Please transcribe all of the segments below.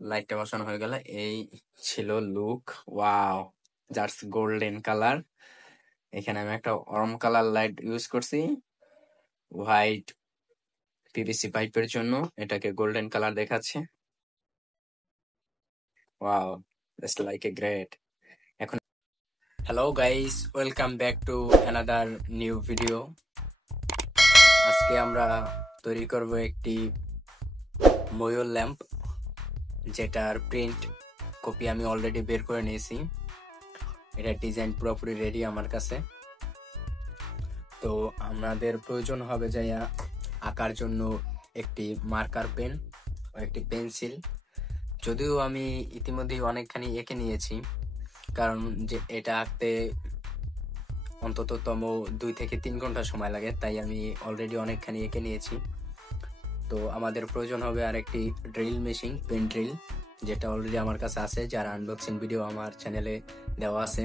লাইটটা বসানো হয়ে গেল। এই ছিল look. Wow, just golden colour. এখানে আমি একটা অরম কালার লাইট ইউজ করছি হোয়াইট পিভিসি পাইপের জন্য। এটাকে গোল্ডেন কালার দেখাচ্ছে। Wow, just like a great. এখন hello guys, welcome back to another new video. আজকে আমরা তৈরি করব একটি ময়ূর ল্যাম্প, যেটার প্রিন্ট কপি আমি অলরেডি বের করে নিয়েছি। এটা ডিজাইন পুরোপুরি রেডি আমার কাছে। তো আমাদের প্রয়োজন হবে যাইয়া আঁকার জন্য একটি মার্কার পেন ও একটি পেন্সিল। যদিও আমি ইতিমধ্যেই অনেকখানি এঁকে নিয়েছি, কারণ যে এটা আঁকতে অন্তততম 2 থেকে 3 ঘন্টা সময় লাগে, তাই আমি অলরেডি অনেকখানি এঁকে নিয়েছি। তো আমাদের প্রয়োজন হবে আরেকটি ড্রিল মেশিন, পেন ড্রিল, যেটা অলরেডি আমার কাছে আছে, যার আনবক্সিং ভিডিও আমার চ্যানেলে দেওয়া আছে।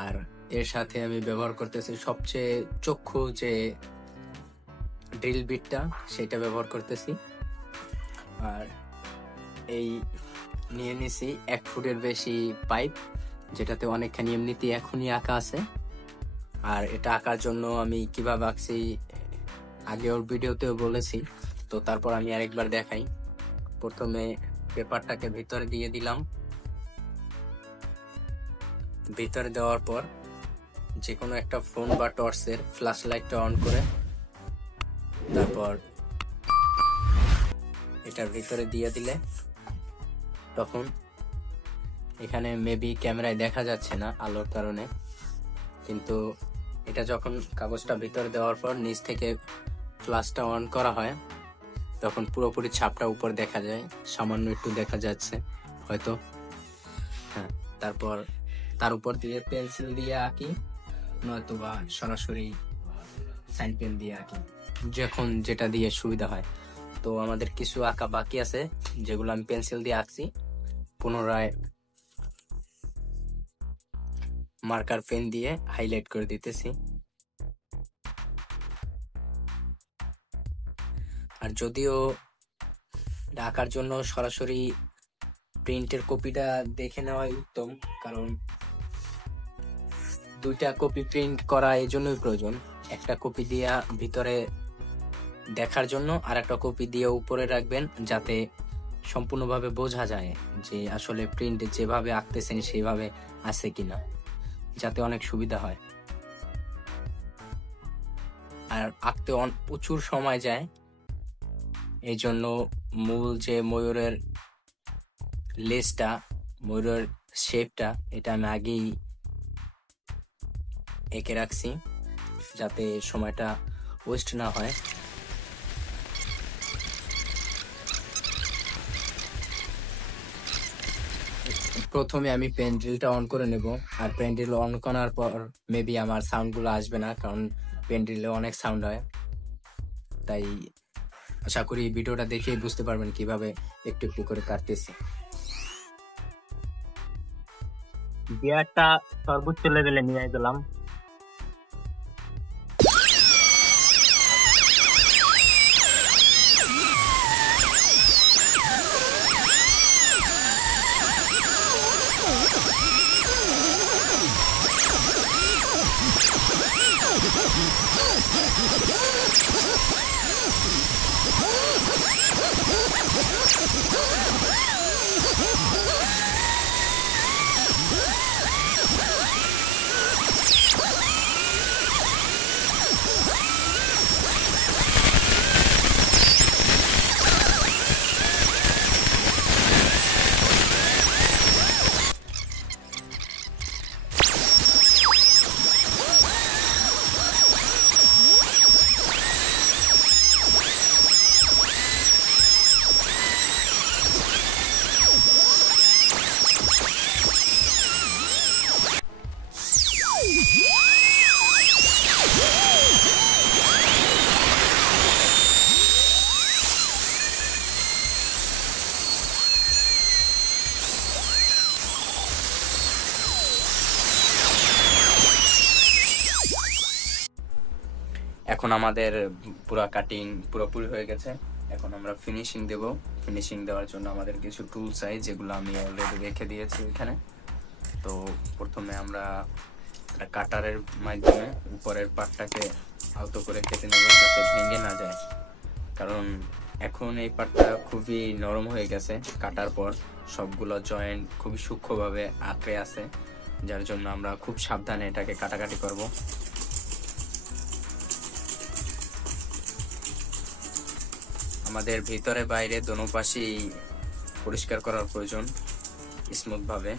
আর এর সাথে আমি ব্যবহার করতেছি সবচেয়ে চক্ষু যে ড্রিল বিটটা, সেটা ব্যবহার করতেছি। আর এই নিয়ে নিছি 1 ফুটের বেশি পাইপ, যেটাতে অনেকখানি এমনিতেই এখনই আঁকা আছে। আর এটা আঁকার জন্য আমি কিভাবে আঁকছি আগে ওর ভিডিওতেও বলেছি, তো তারপর আমি আরেকবার দেখাই। প্রথমে পেপারটাকে ভিতরে দিয়ে দিলাম। ভিতরে দেওয়ার পর যে কোনো একটা ফোন বা টর্চের ফ্ল্যাশ লাইটটা অন করে তারপর এটার ভিতরে দিয়ে দিলে, তখন এখানে মেবি ক্যামেরায় দেখা যাচ্ছে না আলোর কারণে, কিন্তু এটা যখন কাগজটা ভিতরে দেওয়ার পর নিচ থেকে ফ্ল্যাশটা অন করা হয়, তখন পুরোপুরি ছাপটা উপর দেখা যায়। সামান্য একটু দেখা যাচ্ছে হয়তো, হ্যাঁ। তারপর তার উপর দিয়ে পেন্সিল দিয়ে আঁকি, নয়তো বা সরাসরি সাইন পেন দিয়ে আঁকি, যখন যেটা দিয়ে সুবিধা হয়। তো আমাদের কিছু আঁকা বাকি আছে, যেগুলো আমি পেন্সিল দিয়ে আঁকছি। পুনরায় মার্কার পেন দিয়ে হাইলাইট করে দিতেছি। আর যদিও আঁকার জন্য সরাসরি প্রিন্টের কপিটা দেখে নেওয়াই উত্তম, কারণ 2টা কপি প্রিন্ট করা এই জন্যই প্রয়োজন। একটা কপি দিয়ে ভিতরে দেখার জন্য, আর একটা কপি দিয়ে উপরে রাখবেন, যাতে সম্পূর্ণভাবে বোঝা যায় যে আসলে প্রিন্ট যেভাবে আঁকতেছেন সেভাবে আছে কিনা, যাতে অনেক সুবিধা হয়। আর আঁকতে প্রচুর সময় যায়, এই জন্য মূল যে ময়ূরের লেজটা, ময়ূরের শেপটা, এটা আমি আগেই এঁকে রাখছি, যাতে সময়টা ওয়েস্ট না হয়। প্রথমে আমি পেন ড্রিলটা অন করে নেব। আর পেন ড্রিল অন করার পর মেবি আমার সাউন্ডগুলো আসবে না, কারণ পেন ড্রিলে অনেক সাউন্ড হয়। তাই আশা করি ভিডিওটা দেখে বুঝতে পারবেন কিভাবে একটু একটু করে কাটতেছি। গিয়ারটা সর্বোচ্চ লেভেলে নিয়ে গেলাম। এখন আমাদের পুরো কাটিং পুরোপুরি হয়ে গেছে। এখন আমরা ফিনিশিং দেব। ফিনিশিং দেওয়ার জন্য আমাদের কিছু টুল চাই, যেগুলো আমি অলরেডি রেখে দিয়েছি এখানে। তো প্রথমে আমরা একটা কাটারের মাধ্যমে উপরের পার্টটাকে আলতো করে কেটে নেব, যাতে ভেঙে না যায়। কারণ এখন এই পার্টটা খুবই নরম হয়ে গেছে, কাটার পর সবগুলো জয়েন্ট খুবই সূক্ষ্মভাবে আঁকড়ে আছে, যার জন্য আমরা খুব সাবধানে এটাকে কাটাকাটি করব। আমাদের ভিতরে বাইরে দোনো পাশেই পরিষ্কার করার প্রয়োজন স্মুথ ভাবে।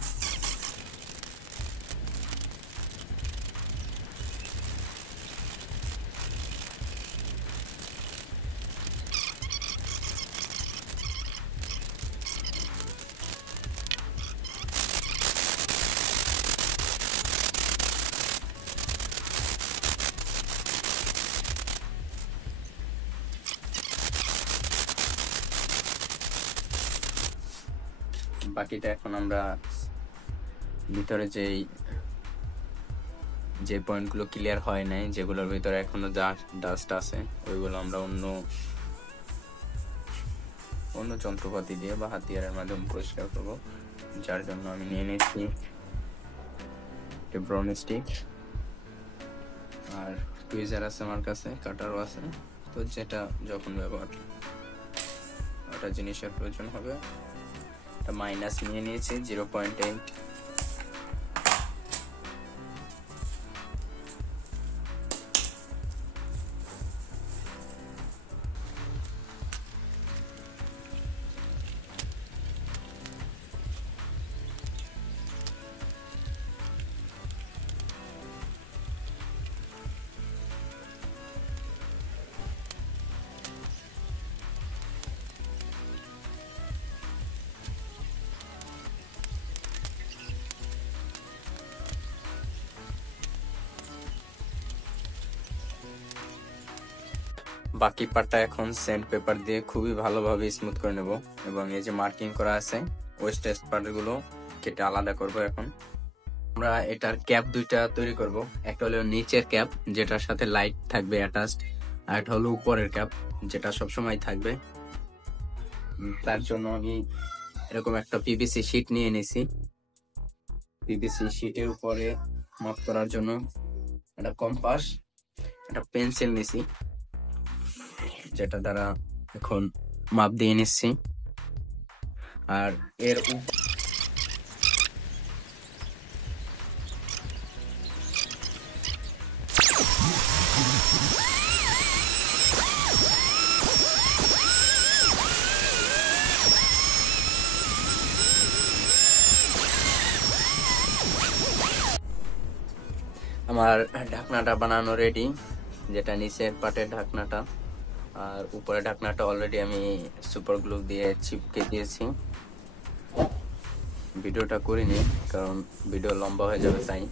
বাকিটা এখন আমরা ভিতরে যে পয়েন্টগুলো ক্লিয়ার হয় নাই, যেগুলোর ভিতরে এখনো ডাস্ট আছে, ওইগুলো আমরা অন্য যন্ত্রপাতি দিয়ে বা হাতিয়ারের মাধ্যমে পরিষ্কার করব। যার জন্য আমি নিয়ে নিচ্ছি ব্রাউন স্টিক, আর টুইজার আছে আমার কাছে, কাটারও আছে। তো যেটা যখন ব্যবহার ওটা জিনিসের প্রয়োজন হবে। এটা মাইনাস নিয়ে নিয়েছি 0.8। বাকি পার্টটা এখন স্যান্ড পেপার দিয়ে খুবই ভালোভাবে স্মুথ করে নেব, এবং এই যে মার্কিং করা আছে ওয়েস্টেজ পার্টগুলো কেটে আলাদা করব। এখন আমরা এটার ক্যাপ দুইটা তৈরি করব। একটা হলো নিচের ক্যাপ, যেটার সাথে লাইট থাকবে অ্যাটাচড, আর একটা হলো উপরের ক্যাপ, যেটা সবসময় থাকবে। তার জন্য আমি এরকম একটা পিভিসি শিট নিয়ে নিয়েছি। পিভিসি শিটের উপরে মাপ করার জন্য একটা কম্পাস, একটা পেন্সিল নিছি, যেটা দ্বারা এখন মাপ দিয়ে নিচ্ছি। আর এর আমার ঢাকনাটা বানানো রেডি, যেটা নিচের পাটের ঢাকনাটা, আর উপরে ঢাকনাটা অলরেডি আমি সুপার গ্লু দিয়ে চিপকে দিয়েছি। ভিডিওটা করিনি কারণ ভিডিও লম্বা হয়ে যাবে তাই।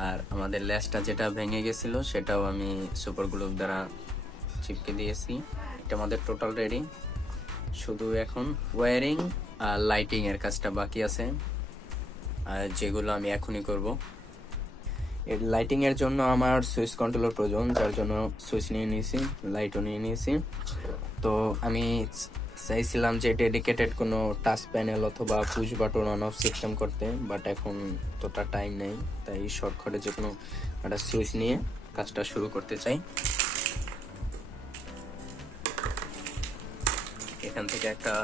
আর আমাদের লেসটা যেটা ভেঙে গেছিল সেটাও আমি সুপার গ্লু দ্বারা চিপকে দিয়েছি। এটা আমাদের টোটাল রেডি, শুধু এখন ওয়্যারিং আর লাইটিং এর কাজটা বাকি আছে, আর যেগুলো আমি এখনই করব। এর লাইটিং এর জন্য আমার সুইচ কন্ট্রোলার প্রয়োজন, যার জন্য সুইচ নিয়ে নিয়েছি, লাইটও নিয়ে নিয়েছি। তো আমি চাইছিলাম যে ডেডিকেটেড কোনো টাচ প্যানেল অথবা push button on of system করতে, বাট এখন তোটা টাইম নেই, তাই শর্টকাটে যে কোনো একটা সুইচ নিয়ে কাজটা শুরু করতে চাই। এখান থেকে একটা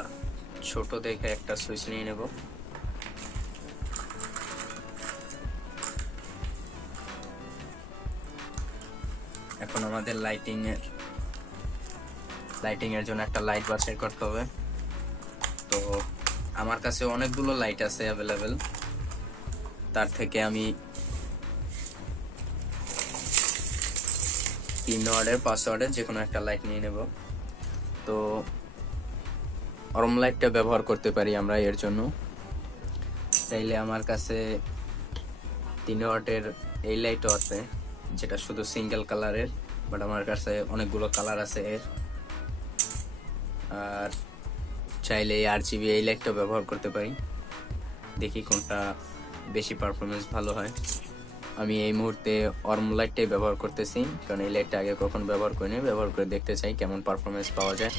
ছোট দেখে একটা সুইচ নিয়ে নেব। এখন আমাদের লাইটিং এর জন্য একটা লাইট বাছাই করতে হবে। তো আমার কাছে অনেকগুলো লাইট আছে অ্যাভেলেবেল, তার থেকে আমি 3 ওয়াটের 5 ওয়াটের যে কোনো একটা লাইট নিয়ে নেব। তো অরম লাইটটা ব্যবহার করতে পারি আমরা এর জন্য। চাইলে আমার কাছে 3 ওয়াটের এই লাইটও আছে, যেটা শুধু সিঙ্গেল কালারের, বাট আমার কাছে অনেকগুলো কালার আছে এর। আর চাইলে RGB এই লাইটটা ব্যবহার করতে পারি, দেখি কোনটা বেশি পারফরমেন্স ভালো হয়। আমি এই মুহূর্তে অর্ম লাইটটাই ব্যবহার করতেছি, কারণ এই লাইটটা আগে কখন ব্যবহার করিনি, ব্যবহার করে দেখতে চাই কেমন পারফরমেন্স পাওয়া যায়।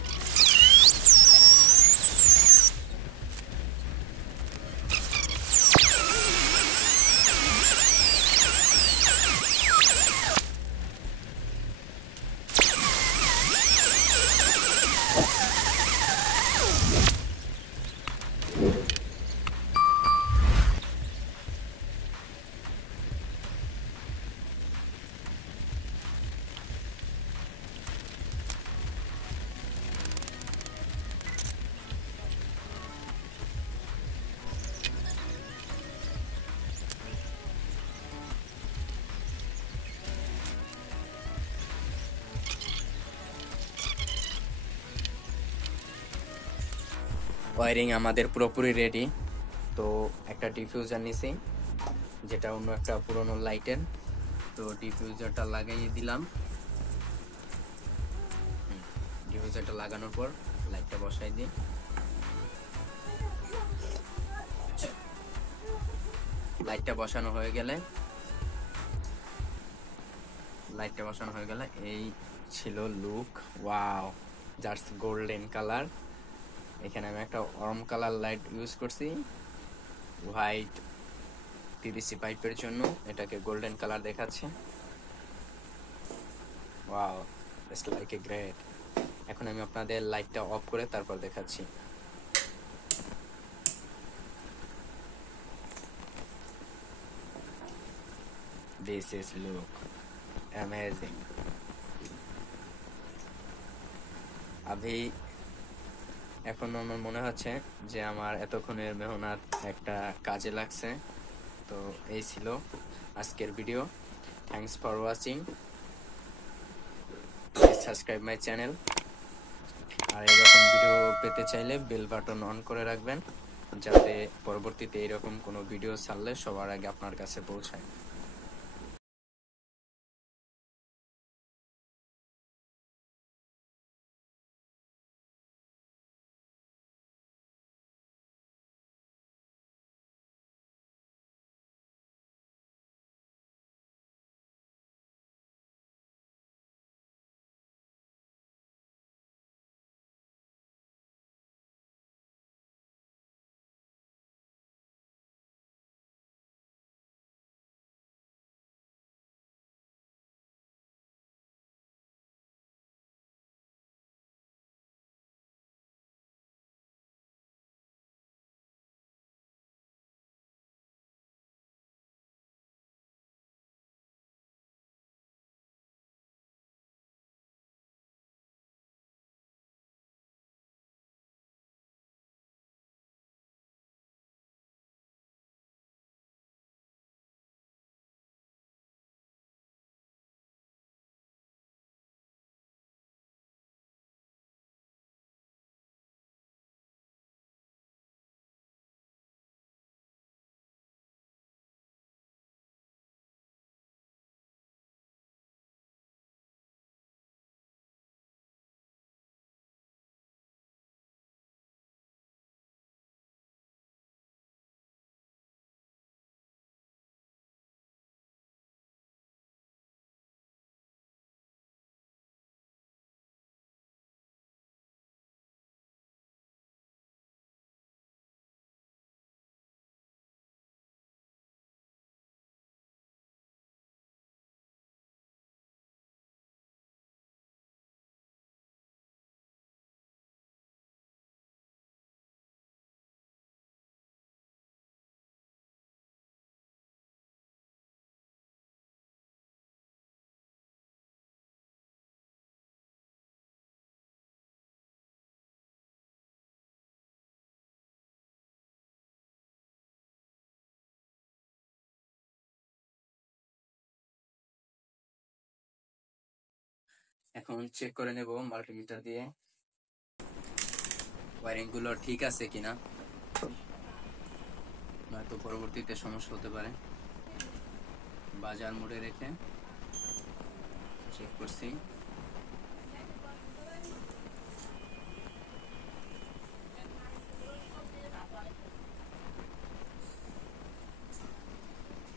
ওয়ারিং আমাদের পুরোপুরি রেডি। তো একটা ডিফিউজার নিছি, যেটা অন্য একটা পুরনো লাইটের। তো ডিফিউজারটা লাগিয়ে দিলাম। ডিফিউজারটা লাগানোর পর লাইটটা বসাই দিই। লাইটটা বসানো হয়ে গেলে এই ছিল look. Wow, just golden colour. এখানে আমি একটা অর্ম কালার লাইট ইউজ করছি হোয়াইট পিভিসি পাইপের জন্য, এটাকে গোল্ডেন কালার দেখাচ্ছে। Wow, it's like a great. এখন আমি আপনাদের লাইটটা অফ করে তারপর দেখাচ্ছি। This is look amazing. এখন আমার মনে হচ্ছে যে আমার এতক্ষণের মেহনত একটা কাজে লাগছে। তো এই ছিল আজকের video. Thanks for watching. Please subscribe my channel. আর এরকম ভিডিও পেতে চাইলে বেল বাটন অন করে রাখবেন, যাতে পরবর্তীতে এরকম কোনো ভিডিও ছাড়লে সবার আগে আপনার কাছে পৌঁছায়। এখন চেক করে নেব মাল্টিমিটার দিয়ে ওয়ারিং গুলো ঠিক আছে কিনা, নয়তো পরবর্তীতে সমস্যা হতে পারে। বাজার মোড়ে রেখে চেক করছি।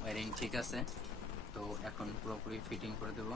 ওয়ারিং ঠিক আছে। তো এখন পুরোপুরি ফিটিং করে দেবো।